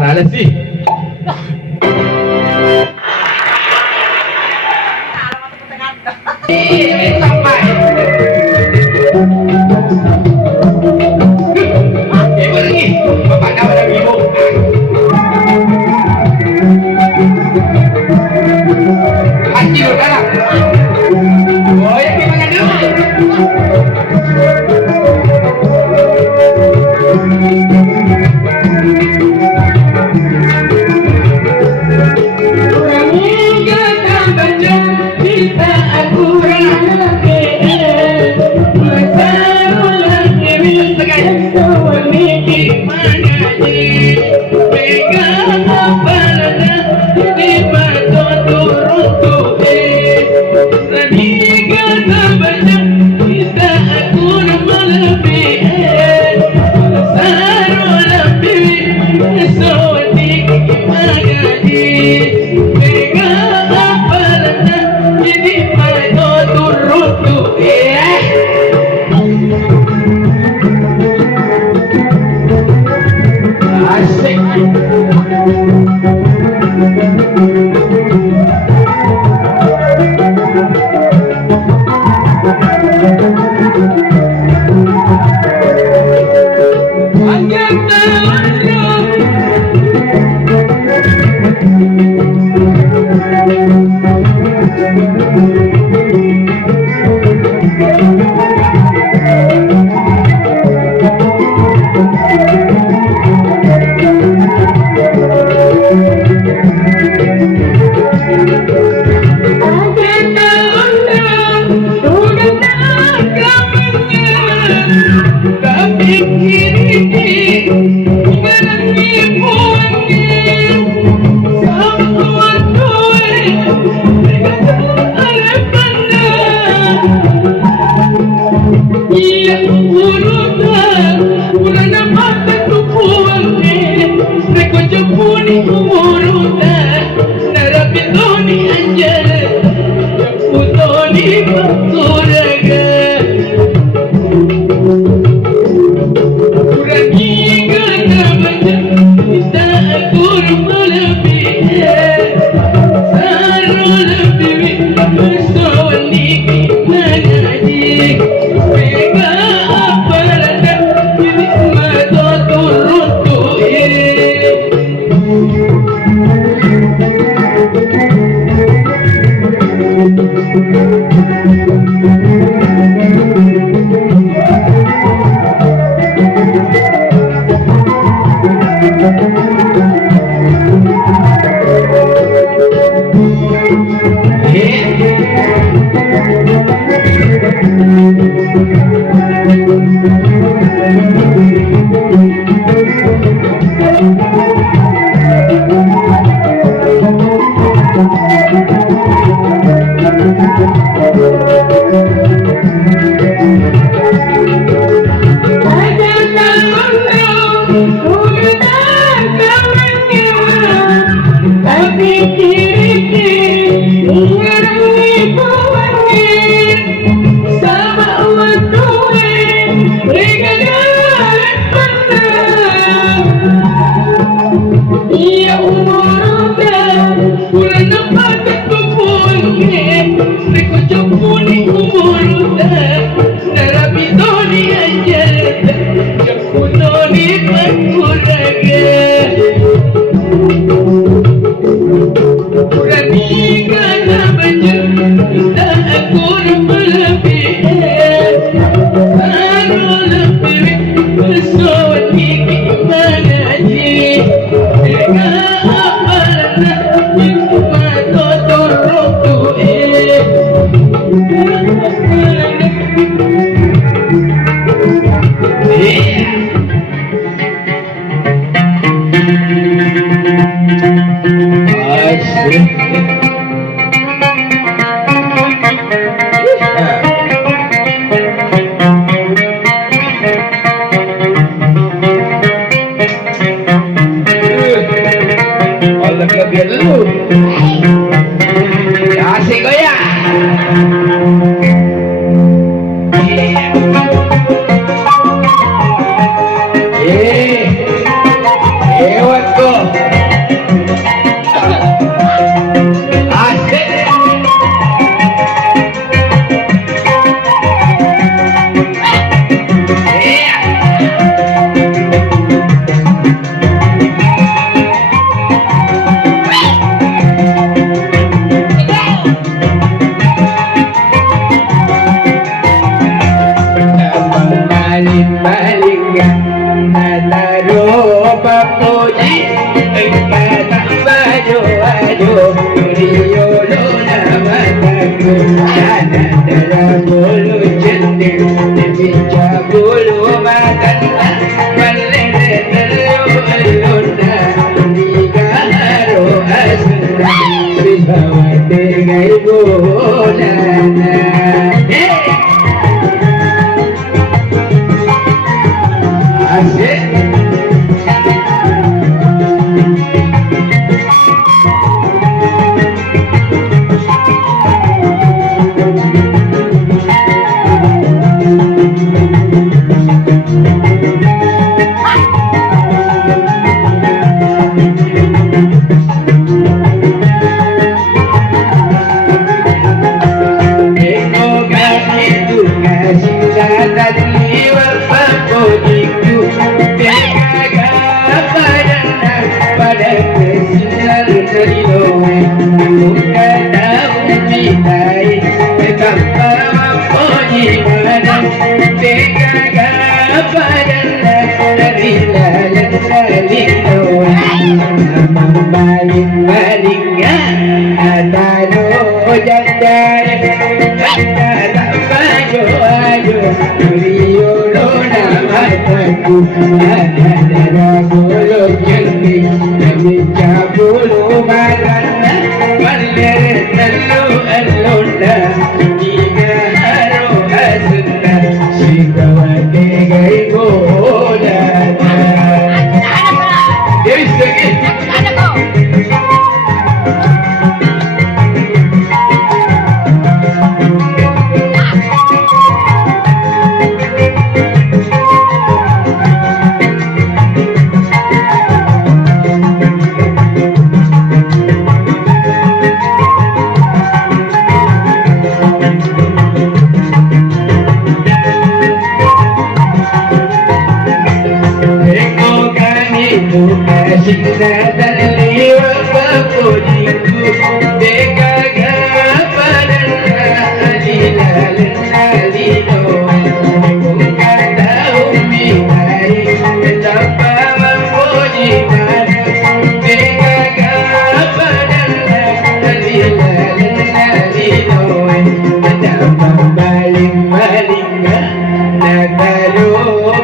Kenapa sih?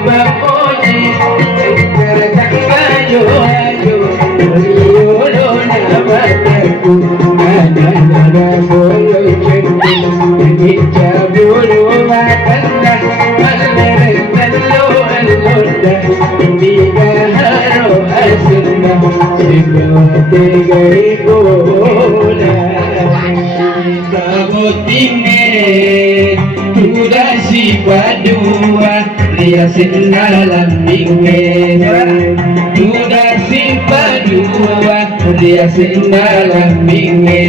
bakoji tertanggayo ayo liyo na mataku ananda bolo cendi cabulu matanda malero alloda indiga haro asunda sigote gai gola kabutime tudasi padua dia senalam binge tudasi padua dia senalam binge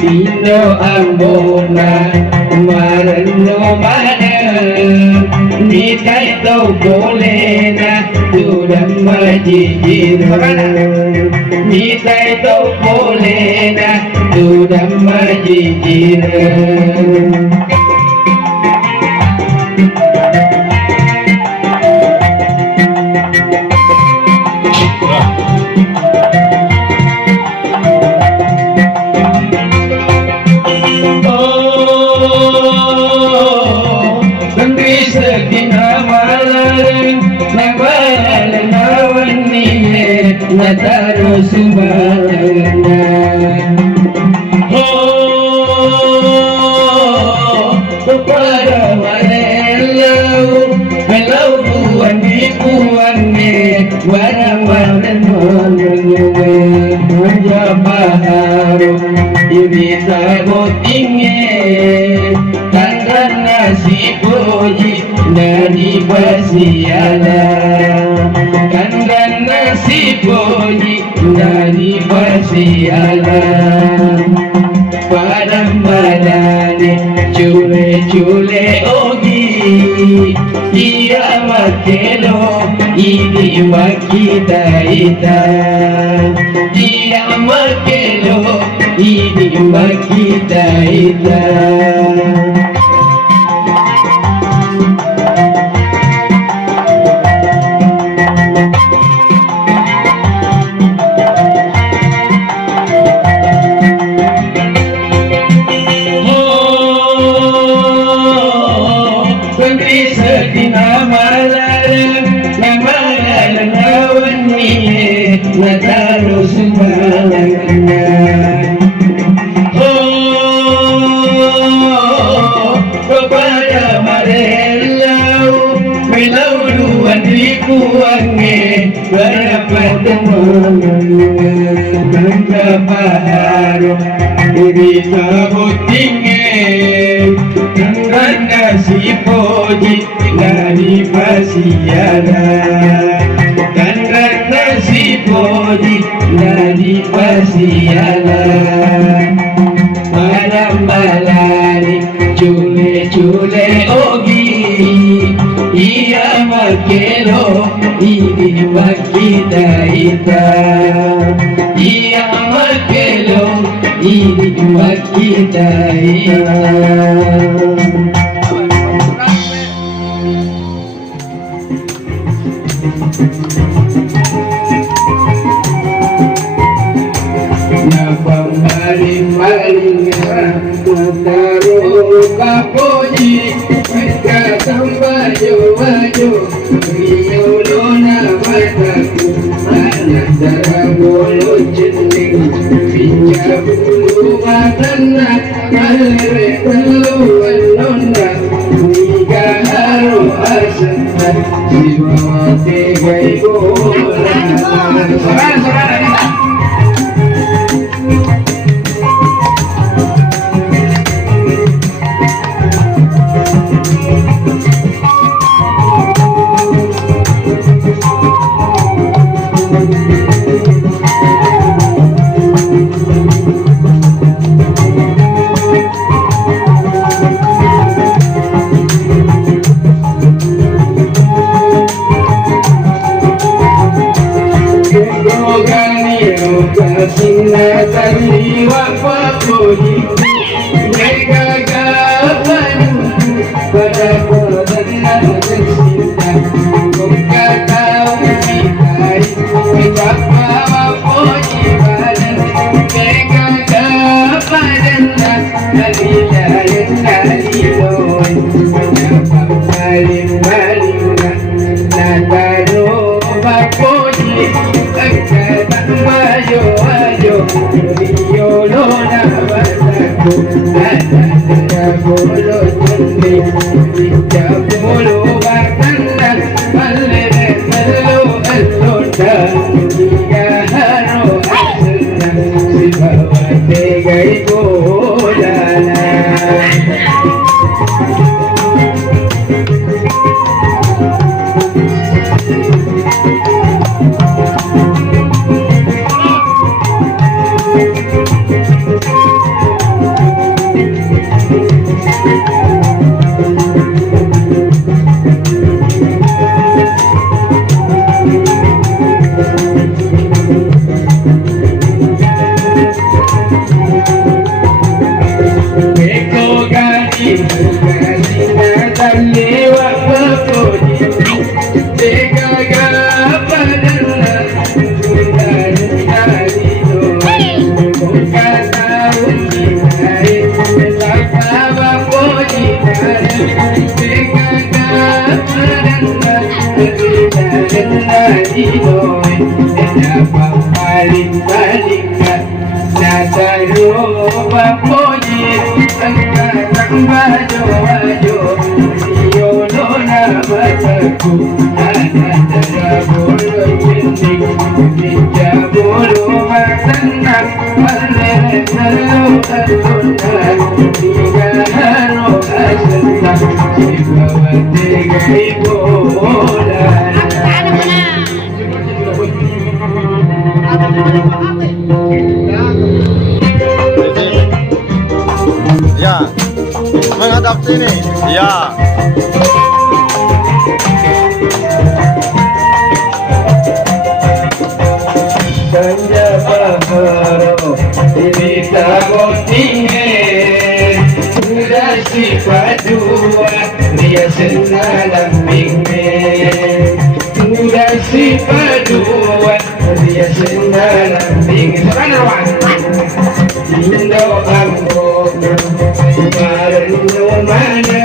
Indo ambona marano mana nitai tau bolena tudam majijira nitai tau bolena tudam majijira Nataru subhana para warelau melau buani buani warang warang nonwe jabaharu ibita botinge tangan nasi boji dari basiala tangan nasi boji dari basiala padam badane chule chule ogi dia makelo idi makita ita dia makelo idi makita ita Nataru subhana kepada marelau melau luan ribuannya berapa teman berapa haru diri tabutingnya dengan nasi poji dari pasiara nasi poji dari pasiala malam balani chule chule ogi iya makelo ini makita ita iya makelo ini makita ita paling taruh kapoji mereka sambayo ayo rio lona mataku anak darah bolo cening pinja bulu matana malere keluan nona niga haru asanta siwate gai gola Sina tadi wafakoji mereka gapan pada kodan cinta buka tahu kita kita wafakoji badan mereka gapan tadi lain kali boy menyapa kali palinga Nataro bapoji Agkatang mayo ayo Yolo na bataku Natarabulo tundi Ijabulo bakanda Malere malo alota Igaharo asana Sibawate gaibodana Ya, menghadap sini. Ya. Sanja Baharo Ibita Botinge Udah sifat dua Dia senalam bingme Udah sifat dua Dia senalam bingme Sekarang Indo angko Barno mana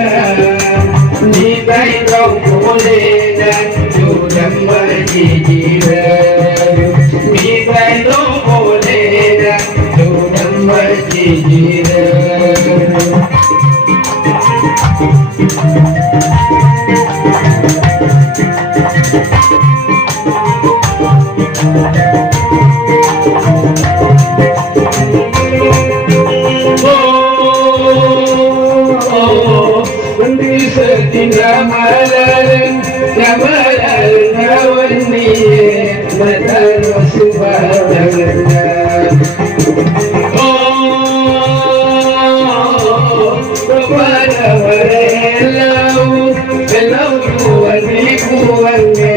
Di baik kau boleh Dan sudah berjijiran Di baik kau boleh Dan sudah berjijiran Ramalan, Ramalan, Rawani, Matan Subhanallah. Oh, kepada warelau, belau kuani kuani,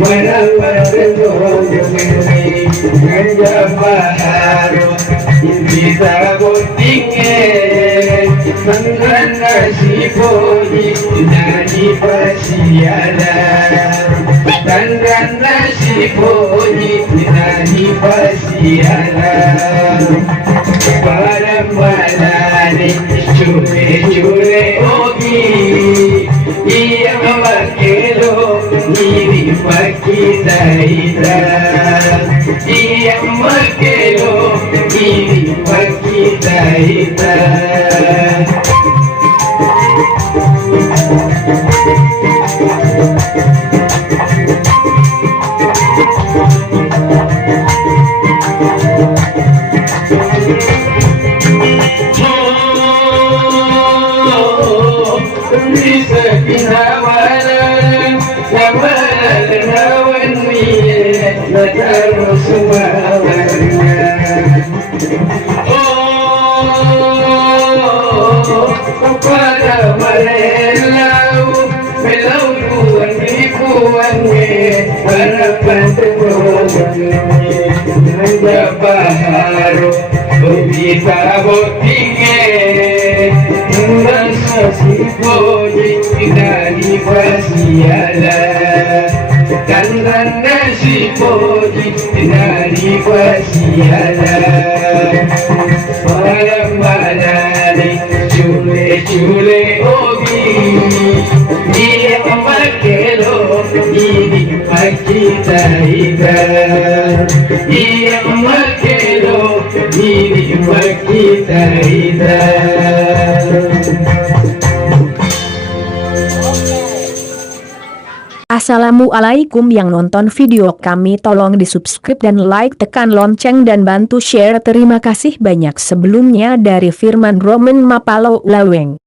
mana warelau jemeni, ganja baharu, kita botingin, mengenai si boy. Nani pasiala dan nasi poni nani pasiala barang balani cure ogi iya makelo ini pakita ida iya makelo ini pakita ida Bisa botinge Nasa si boy Dari pasiala Dan si boy Dari pasiala Malam malani Cule Shule obi Iya makelo Ini makita ita Iya makelo Ini makita ita. Assalamualaikum yang nonton video kami, tolong di subscribe dan like, tekan lonceng dan bantu share, terima kasih banyak. Sebelumnya dari Firman Roman Mapalo Laweng.